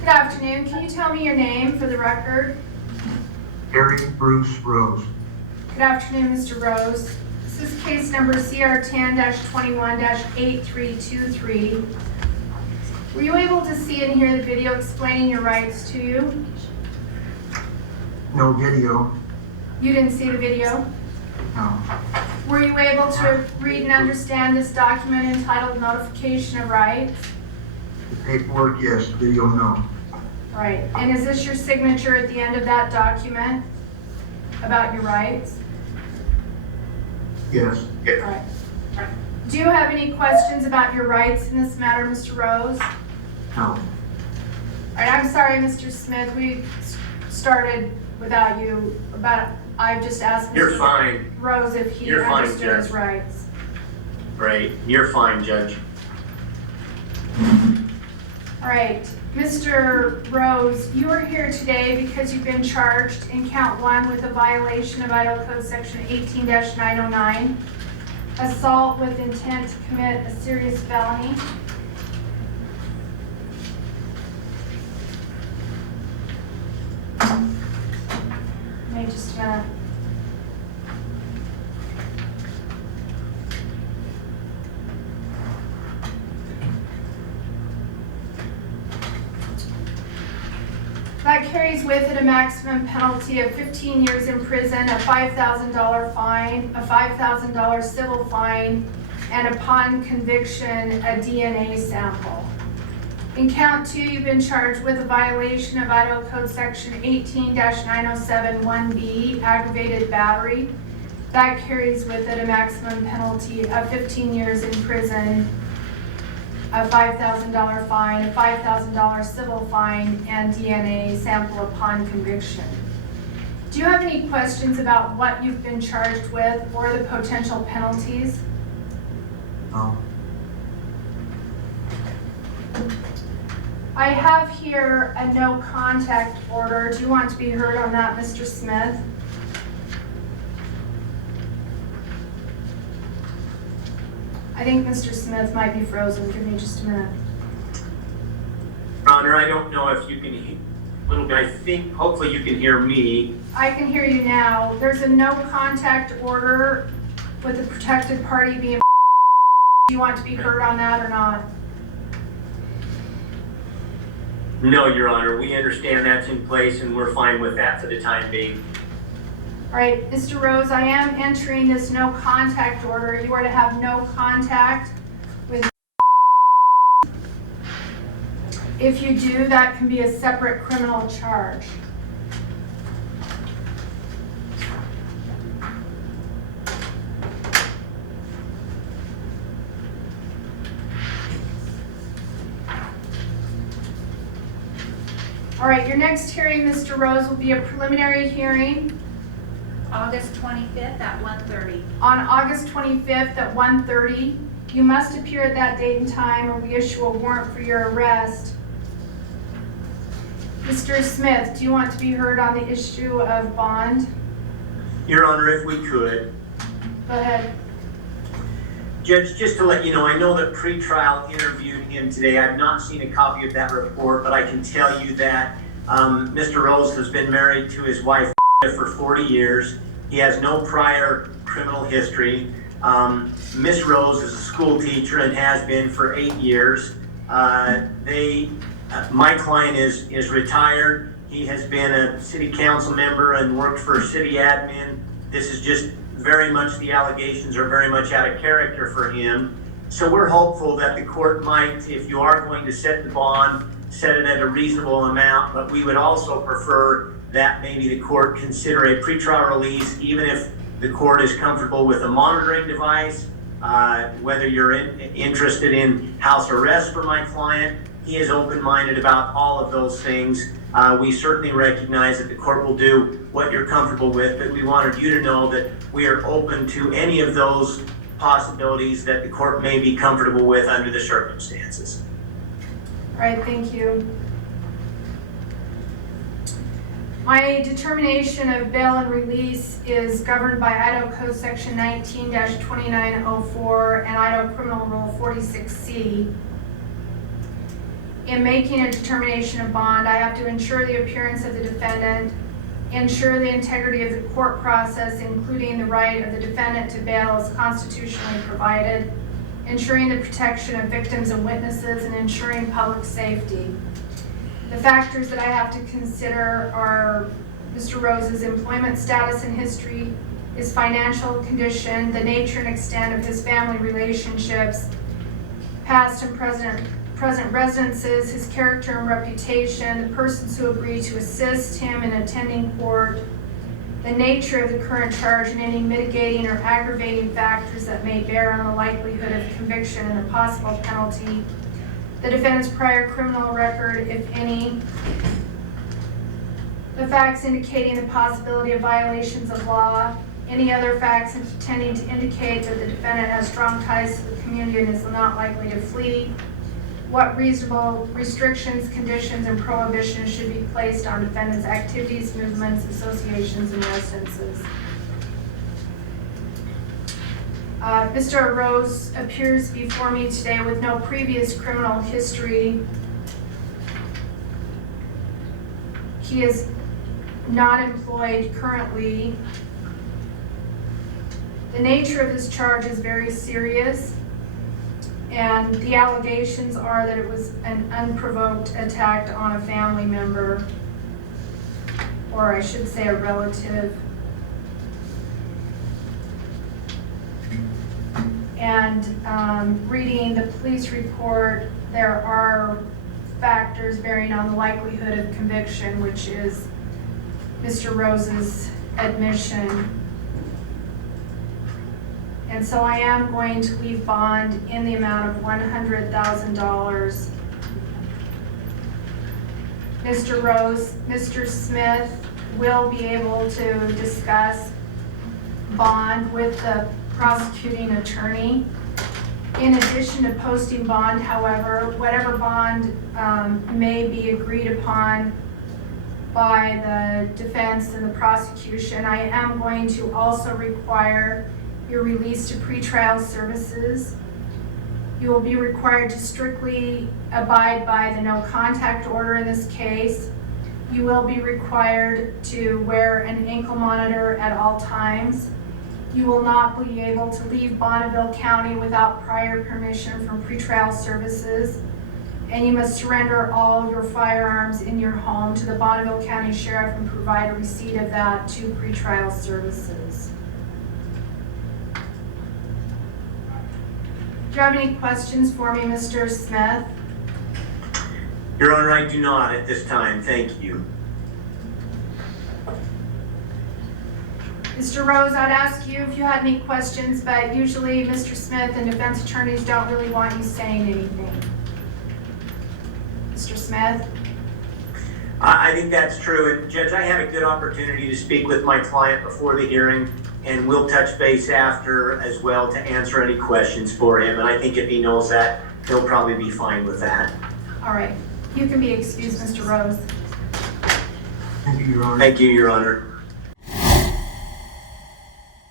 Good afternoon. Can you tell me your name for the record? Harry Bruce Rose. Good afternoon, Mr. Rose. This is case number CR 10-21-8323. Were you able to see and hear the video explaining your rights to you? No video. You didn't see the video? No. Were you able to read and understand this document entitled Notification of Rights? The paperwork, yes. Video, no. Right. And is this your signature at the end of that document about your rights? Yes. Right. Do you have any questions about your rights in this matter, Mr. Rose? No. All right, I'm sorry, Mr. Smith. We started without you, but I just asked You're Mr. fine. Rose if he You're fine, understood his Judge. rights. Right. You're fine, Judge. All right, Mr. Rose, you are here today because you've been charged in count 1 with a violation of Idaho Code Section 18-909, assault with intent to commit a serious felony. Wait just a minute. That carries with it a maximum penalty of 15 years in prison, a $5,000 fine, a $5,000 civil fine, and upon conviction, a DNA sample. In count 2, you've been charged with a violation of Idaho Code Section 18-907(1)B, aggravated battery. That carries with it a maximum penalty of 15 years in prison, a $5,000 fine, a $5,000 civil fine, and DNA sample upon conviction. Do you have any questions about what you've been charged with or the potential penalties? No. I have here a no contact order. Do you want to be heard on that, Mr. Smith? I think Mr. Smith might be frozen. Give me just a minute. Your Honor, I don't know if you can I think, hopefully you can hear me. I can hear you now. There's a no contact order with the protected party being. Do you want to be heard on that or not? No, Your Honor, we understand that's in place and we're fine with that for the time being. All right, Mr. Rose, I am entering this no contact order. You are to have no contact with. If you do, that can be a separate criminal charge. All right, your next hearing, Mr. Rose, will be a preliminary hearing August 25th at 1:30. on August 25th at 1:30. You must appear at that date and time or we issue a warrant for your arrest. Mr. Smith, do you want to be heard on the issue of bond? Your Honor, if we could. Go ahead. Judge, just to let you know, I know that pretrial interviewed him today. I've not seen a copy of that report, but I can tell you that Mr. Rose has been married to his wife for 40 years. He has no prior criminal history. Miss Rose is a school teacher and has been for 8 years. My client is retired. He has been a city council member and worked for city admin. This is just very much, the allegations are very much out of character for him. So we're hopeful that the court might, if you are going to set the bond, set it at a reasonable amount, but we would also prefer that maybe the court consider a pretrial release, even if the court is comfortable with a monitoring device, whether you're interested in house arrest for my client. He is open-minded about all of those things. We certainly recognize that the court will do what you're comfortable with, but we wanted you to know that we are open to any of those possibilities that the court may be comfortable with under the circumstances. All right, thank you. My determination of bail and release is governed by Idaho Code Section 19-2904 and Idaho Criminal Rule 46C. In making a determination of bond, I have to ensure the appearance of the defendant, ensure the integrity of the court process, including the right of the defendant to bail as constitutionally provided, ensuring the protection of victims and witnesses, and ensuring public safety. The factors that I have to consider are Mr. Rose's employment status and history, his financial condition, the nature and extent of his family relationships, past and present residences, his character and reputation, the persons who agree to assist him in attending court, the nature of the current charge, and any mitigating or aggravating factors that may bear on the likelihood of conviction and the possible penalty, the defendant's prior criminal record, if any, the facts indicating the possibility of violations of law, any other facts tending to indicate that the defendant has strong ties to the community and is not likely to flee, what reasonable restrictions, conditions, and prohibitions should be placed on defendant's activities, movements, associations, and residences. Mr. Rose appears before me today with no previous criminal history. He is not employed currently. The nature of this charge is very serious, and the allegations are that it was an unprovoked attack on a family member, or I should say a relative. And reading the police report, there are factors bearing on the likelihood of conviction, which is Mr. Rose's admission. And so I am going to leave bond in the amount of $100,000. Mr. Rose, Mr. Smith will be able to discuss bond with the prosecuting attorney. In addition to posting bond, however, whatever bond may be agreed upon by the defense and the prosecution, I am going to also require your release to pretrial services. You will be required to strictly abide by the no contact order in this case. You will be required to wear an ankle monitor at all times. You will not be able to leave Bonneville County without prior permission from pretrial services. And you must surrender all your firearms in your home to the Bonneville County Sheriff and provide a receipt of that to pretrial services. Do you have any questions for me, Mr. Smith? Your Honor, I do not at this time. Thank you. Mr. Rose, I'd ask you if you had any questions, but usually Mr. Smith and defense attorneys don't really want you saying anything. Mr. Smith? I think that's true. And Judge, I had a good opportunity to speak with my client before the hearing, and we'll touch base after as well to answer any questions for him. And I think if he knows that, he'll probably be fine with that. All right. You can be excused, Mr. Rose. Thank you, Your Honor. Thank you, Your Honor.